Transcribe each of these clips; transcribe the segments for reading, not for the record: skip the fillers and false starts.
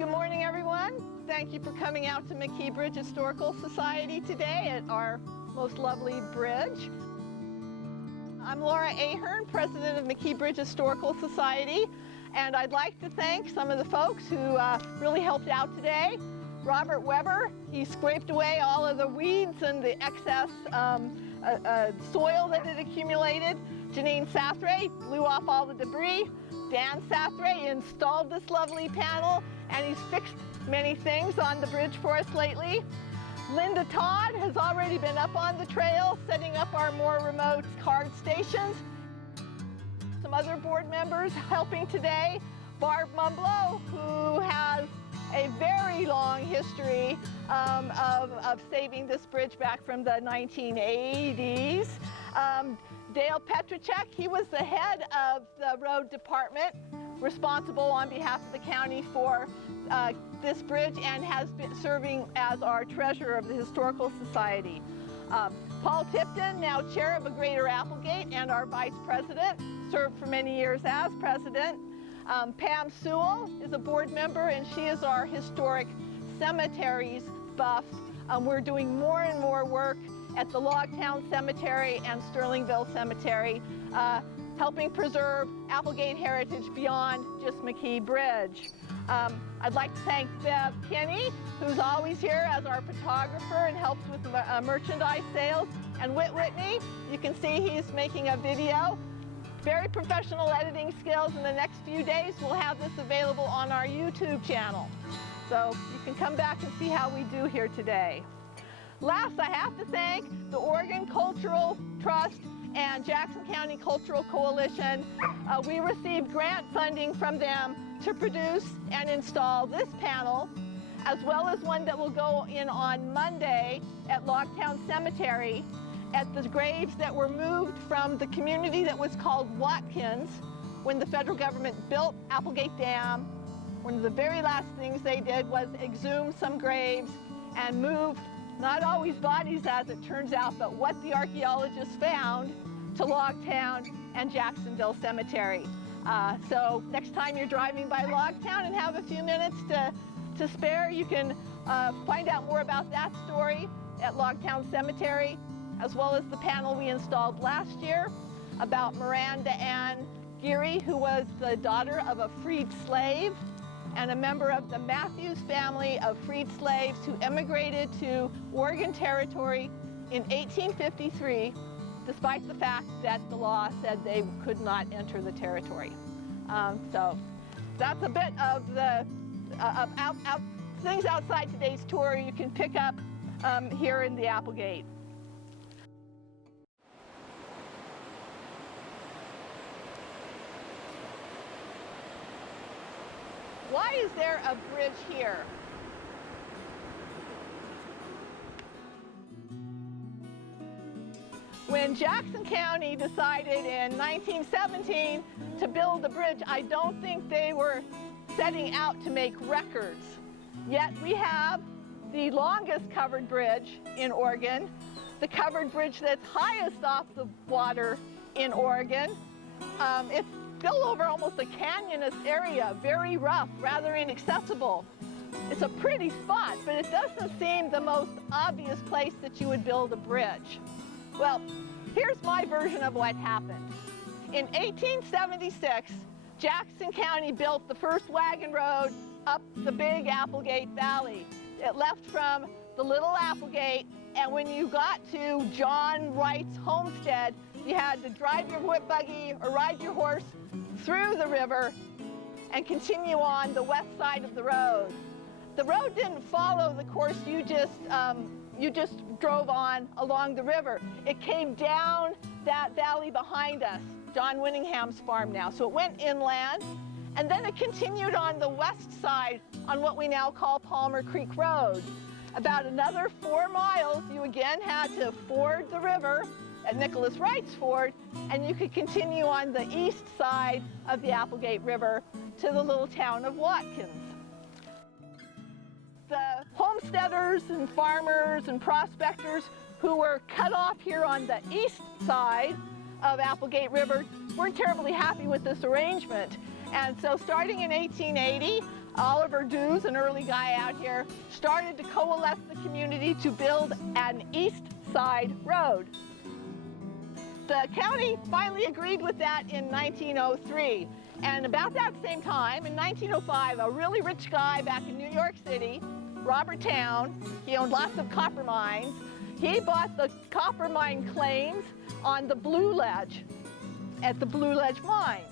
Good morning, everyone. Thank you for coming out to McKee Bridge Historical Society today at our most lovely bridge. I'm Laura Ahern, president of McKee Bridge Historical Society, and I'd like to thank some of the folks who really helped out today. Robert Weber, he scraped away all of the weeds and the excess soil that had accumulated. Janine Sathray blew off all the debris. Dan Sathray installed this lovely panel, and he's fixed many things on the bridge for us lately. Linda Todd has already been up on the trail, setting up our more remote card stations. Some other board members helping today. Barb Mumblow, who has a very long history of saving this bridge back from the 1980s. Dale Petracek, he was the head of the road department, responsible on behalf of the county for this bridge, and has been serving as our treasurer of the Historical Society. Paul Tipton, now chair of a Greater Applegate and our vice president, served for many years as president. Pam Sewell is a board member, and she is our historic cemeteries buff. We're doing more and more work at the Logtown Cemetery and Sterlingville Cemetery, helping preserve Applegate heritage beyond just McKee Bridge. I'd like to thank Bev Kinney, who's always here as our photographer and helps with merchandise sales, and Whit Whitney. You can see he's making a video. Very professional editing skills. In the next few days, we'll have this available on our YouTube channel. So you can come back and see how we do here today. Last, I have to thank the Oregon Cultural Trust and Jackson County Cultural Coalition. We received grant funding from them to produce and install this panel, as well as one that will go in on Monday at Logtown Cemetery at the graves that were moved from the community that was called Watkins when the federal government built Applegate Dam. One of the very last things they did was exhume some graves and move, not always bodies as it turns out, but what the archaeologists found, to Logtown and Jacksonville Cemetery. So next time you're driving by Logtown and have a few minutes to spare, you can find out more about that story at Logtown Cemetery, as well as the panel we installed last year about Miranda Ann Geary, who was the daughter of a freed slave and a member of the Matthews family of freed slaves who emigrated to Oregon Territory in 1853, despite the fact that the law said they could not enter the territory. So that's a bit of the things outside today's tour you can pick up here in the Applegate. Why is there a bridge here? When Jackson County decided in 1917 to build the bridge, I don't think they were setting out to make records. Yet we have the longest covered bridge in Oregon, the covered bridge that's highest off the water in Oregon. It's built over almost a canyonous area, very rough, rather inaccessible. It's a pretty spot, but it doesn't seem the most obvious place that you would build a bridge. Well, here's my version of what happened. In 1876, Jackson County built the first wagon road up the big Applegate Valley. It left from the little Applegate, and when you got to John Wright's homestead, you had to drive your whip buggy or ride your horse through the river and continue on the west side of the road. The road didn't follow the course you just drove on along the river. It came down that valley behind us, John Winningham's farm now. So it went inland, and then it continued on the west side on what we now call Palmer Creek Road. About another 4 miles, you again had to ford the river at Nicholas Wright's Ford, and you could continue on the east side of the Applegate River to the little town of Watkins. The homesteaders and farmers and prospectors who were cut off here on the east side of Applegate River weren't terribly happy with this arrangement. And so starting in 1880, Oliver Dews, an early guy out here, started to coalesce the community to build an east side road. The county finally agreed with that in 1903. And about that same time, in 1905, a really rich guy back in New York City, Robert Town, he owned lots of copper mines. He bought the copper mine claims on the Blue Ledge, at the Blue Ledge mine.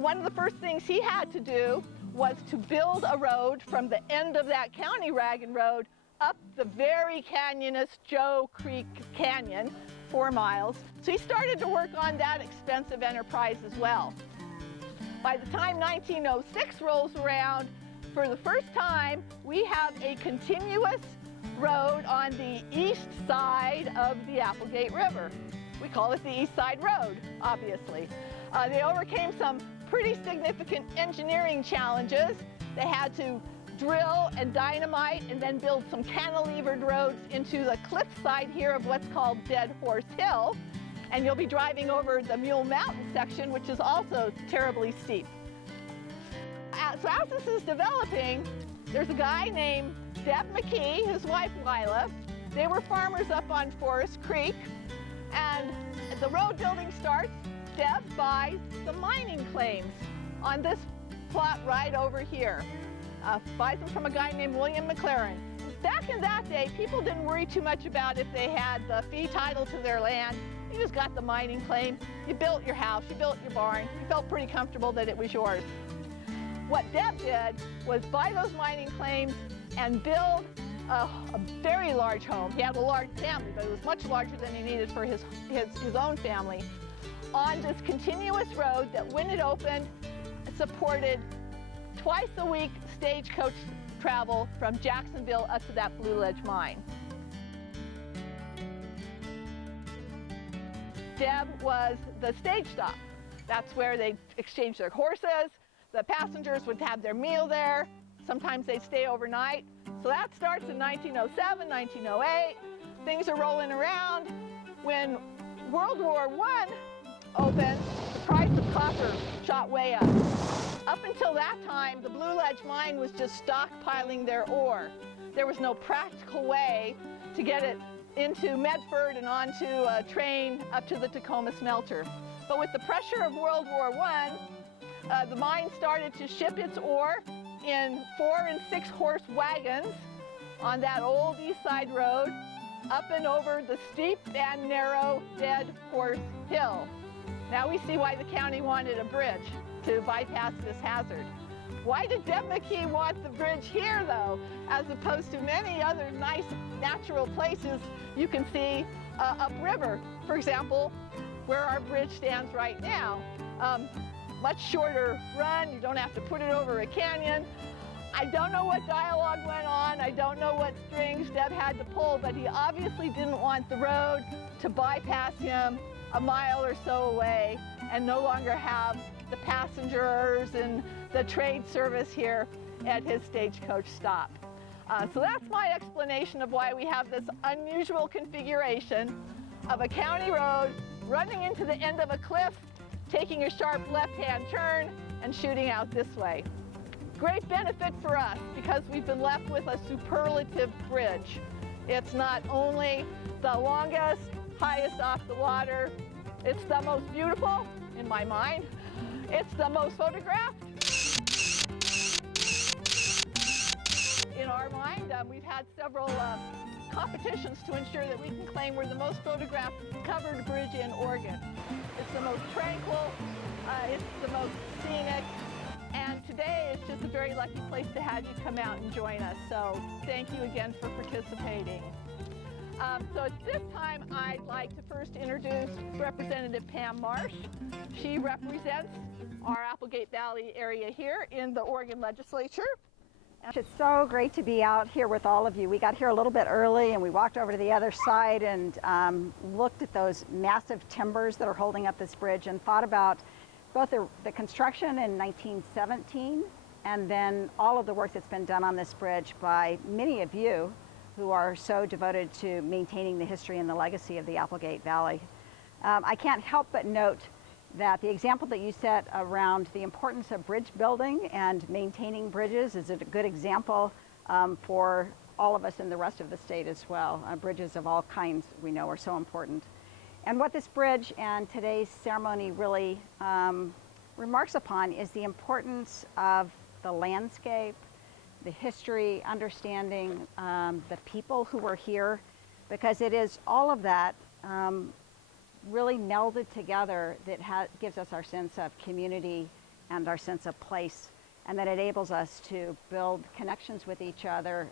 One of the first things he had to do was to build a road from the end of that county wagon road up the very canyonous Joe Creek Canyon, 4 miles. So he started to work on that expensive enterprise as well. By the time 1906 rolls around, for the first time, we have a continuous road on the east side of the Applegate River. We call it the East Side Road, obviously. They overcame some pretty significant engineering challenges. They had to drill and dynamite and then build some cantilevered roads into the cliff side here of what's called Dead Horse Hill. And you'll be driving over the Mule Mountain section, which is also terribly steep. So as this is developing, there's a guy named Deb McKee, his wife Lila. They were farmers up on Forest Creek, and the road building starts. Deb buys the mining claims on this plot right over here. Buys them from a guy named William McLaren. Back in that day, people didn't worry too much about if they had the fee title to their land. You just got the mining claim. You built your house, you built your barn. You felt pretty comfortable that it was yours. What Deb did was buy those mining claims and build a very large home. He had a large family, but it was much larger than he needed for his own family, on this continuous road that, when it opened, supported twice a week stagecoach travel from Jacksonville up to that Blue Ledge mine. Deb was the stage stop. That's where they exchanged their horses. The passengers would have their meal there. Sometimes they'd stay overnight. So that starts in 1907, 1908. Things are rolling around. When World War I opened, the price of copper shot way up. Up until that time, the Blue Ledge mine was just stockpiling their ore. There was no practical way to get it into Medford and onto a train up to the Tacoma smelter. But with the pressure of World War I, the mine started to ship its ore in 4- and 6-horse wagons on that old East Side Road up and over the steep and narrow Dead Horse Hill. Now we see why the county wanted a bridge to bypass this hazard. Why did Deb McKee want the bridge here, though, as opposed to many other nice natural places you can see upriver? For example, where our bridge stands right now. Much shorter run, you don't have to put it over a canyon. I don't know what dialogue went on, I don't know what strings Deb had to pull, but he obviously didn't want the road to bypass him a mile or so away and no longer have the passengers and the trade service here at his stagecoach stop. So that's my explanation of why we have this unusual configuration of a county road running into the end of a cliff, taking a sharp left-hand turn and shooting out this way. Great benefit for us because we've been left with a superlative bridge. It's not only the longest, highest off the water, it's the most beautiful, in my mind. It's the most photographed. In our mind, we've had several competitions to ensure that we can claim we're the most photographed covered bridge in Oregon. It's the most tranquil, it's the most scenic, and today it's just a very lucky place to have you come out and join us. So thank you again for participating. So at this time, I'd like to first introduce Representative Pam Marsh. She represents our Applegate Valley area here in the Oregon legislature. It's so great to be out here with all of you. We got here a little bit early and we walked over to the other side and looked at those massive timbers that are holding up this bridge and thought about both the construction in 1917 and then all of the work that's been done on this bridge by many of you who are so devoted to maintaining the history and the legacy of the Applegate Valley. I can't help but note that the example that you set around the importance of bridge building and maintaining bridges is a good example for all of us in the rest of the state as well. Bridges of all kinds we know are so important. And what this bridge and today's ceremony really remarks upon is the importance of the landscape, the history, understanding the people who were here, because it is all of that really melded together that gives us our sense of community and our sense of place, and that enables us to build connections with each other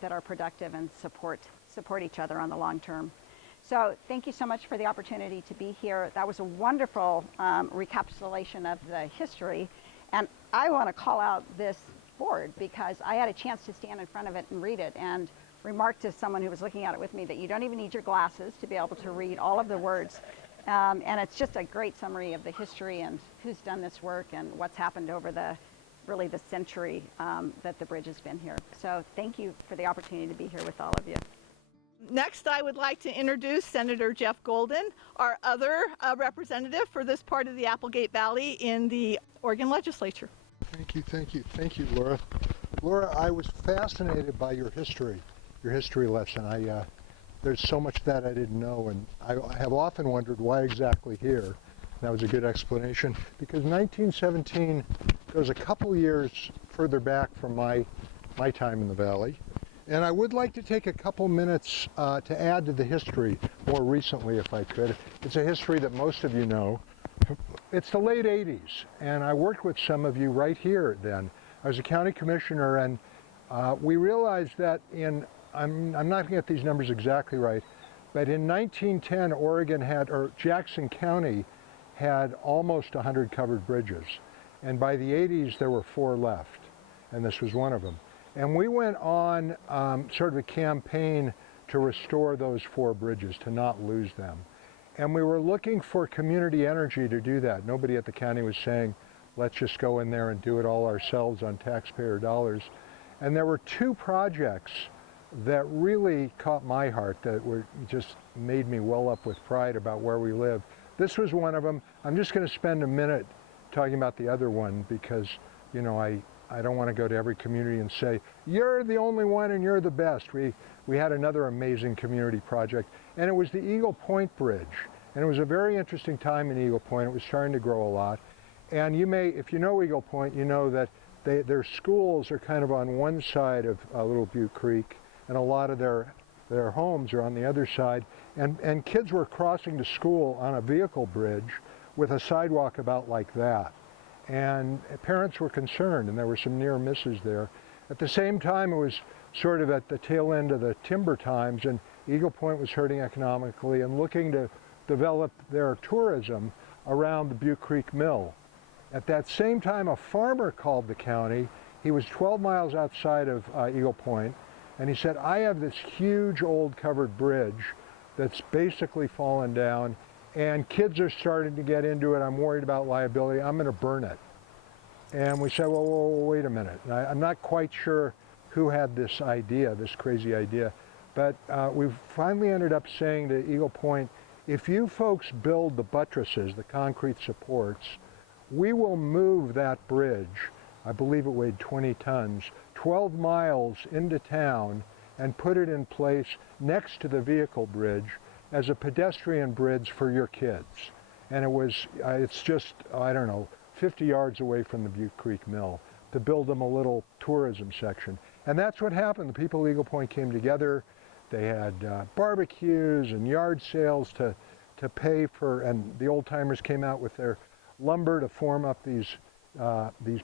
that are productive and support each other on the long term. So thank you so much for the opportunity to be here. That was a wonderful recapitulation of the history, and I want to call out this board because I had a chance to stand in front of it and read it, and remark to someone who was looking at it with me that you don't even need your glasses to be able to read all of the words. And it's just a great summary of the history and who's done this work and what's happened over the century that the bridge has been here. So thank you for the opportunity to be here with all of you. Next, I would like to introduce Senator Jeff Golden, our other representative for this part of the Applegate Valley in the Oregon Legislature. Thank you, Laura. Laura, I was fascinated by your history lesson. There's so much that I didn't know, and I have often wondered why exactly here. That was a good explanation, because 1917 goes a couple years further back from my time in the Valley. And I would like to take a couple minutes to add to the history more recently, if I could. It's a history that most of you know. It's the late 80s, and I worked with some of you right here then. I was a county commissioner, and we realized that I'm not going to get these numbers exactly right, but in 1910, Jackson County had almost 100 covered bridges. And by the 80s, there were 4 left, and this was one of them. And we went on sort of a campaign to restore those 4 bridges, to not lose them. And we were looking for community energy to do that. Nobody at the county was saying, let's just go in there and do it all ourselves on taxpayer dollars. And there were 2 projects that really caught my heart, that just made me well up with pride about where we live. This was one of them. I'm just going to spend a minute talking about the other one because, you know, I don't want to go to every community and say, you're the only one and you're the best. We had another amazing community project, and it was the Eagle Point Bridge. And it was a very interesting time in Eagle Point. It was starting to grow a lot. And you may, if you know Eagle Point, you know that their schools are kind of on one side of Little Butte Creek, and a lot of their homes are on the other side. And kids were crossing to school on a vehicle bridge with a sidewalk about like that. And parents were concerned, and there were some near misses there. At the same time, it was sort of at the tail end of the timber times, and Eagle Point was hurting economically and looking to develop their tourism around the Butte Creek Mill. At that same time, a farmer called the county. He was 12 miles outside of Eagle Point, and he said, I have this huge old covered bridge that's basically fallen down, and kids are starting to get into it. I'm worried about liability. I'm going to burn it. And we said, well, wait a minute. I'm not quite sure who had this idea, this crazy idea, but we finally ended up saying to Eagle Point, if you folks build the buttresses, the concrete supports, we will move that bridge, I believe it weighed 20 tons, 12 miles into town and put it in place next to the vehicle bridge as a pedestrian bridge for your kids. And it's just, I don't know, 50 yards away from the Butte Creek Mill, to build them a little tourism section. And that's what happened. The people of Eagle Point came together. They had barbecues and yard sales to pay for, and the old timers came out with their lumber to form up these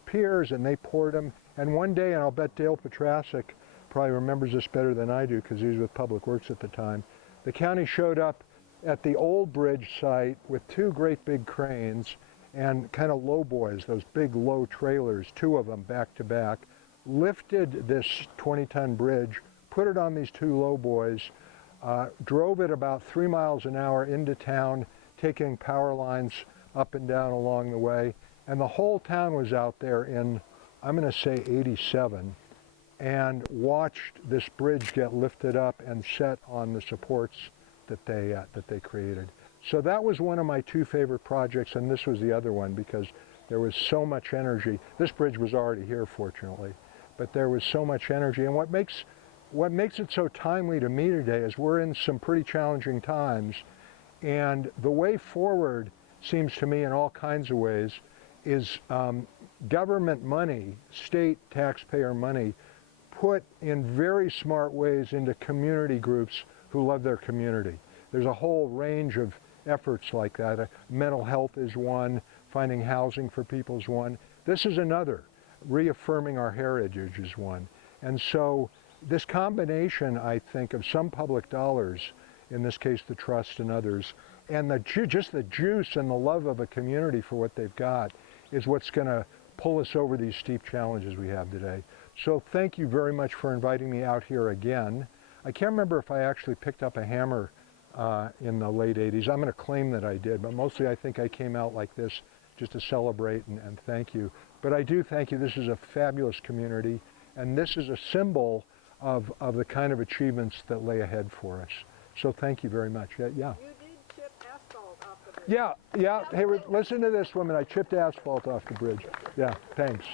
piers, and they poured them. And one day, and I'll bet Dale Petrasic probably remembers this better than I do because he was with Public Works at the time, the county showed up at the old bridge site with 2 great big cranes and kind of low boys, those big low trailers, 2 of them back to back, lifted this 20-ton bridge, put it on these 2 low boys, drove it about 3 miles an hour into town, taking power lines up and down along the way. And the whole town was out there in, I'm going to say 87, and watched this bridge get lifted up and set on the supports that they created. So that was one of my two favorite projects, and this was the other one because there was so much energy. This bridge was already here, fortunately, but there was so much energy. And what makes it so timely to me today is we're in some pretty challenging times, and the way forward seems to me in all kinds of ways is government money, state taxpayer money, put in very smart ways into community groups who love their community. There's a whole range of efforts like that. Mental health is one, finding housing for people is one. This is another. Reaffirming our heritage is one. And so this combination, I think, of some public dollars, in this case the trust and others, and just the juice and the love of a community for what they've got is what's going to pull us over these steep challenges we have today. So thank you very much for inviting me out here again. I can't remember if I actually picked up a hammer in the late 80s. I'm going to claim that I did, but mostly I think I came out like this just to celebrate and thank you. But I do thank you. This is a fabulous community, and this is a symbol of the kind of achievements that lay ahead for us. So thank you very much. Yeah. You did chip asphalt off the bridge. Yeah. Hey, listen to this, woman. I chipped asphalt off the bridge. Yeah, thanks.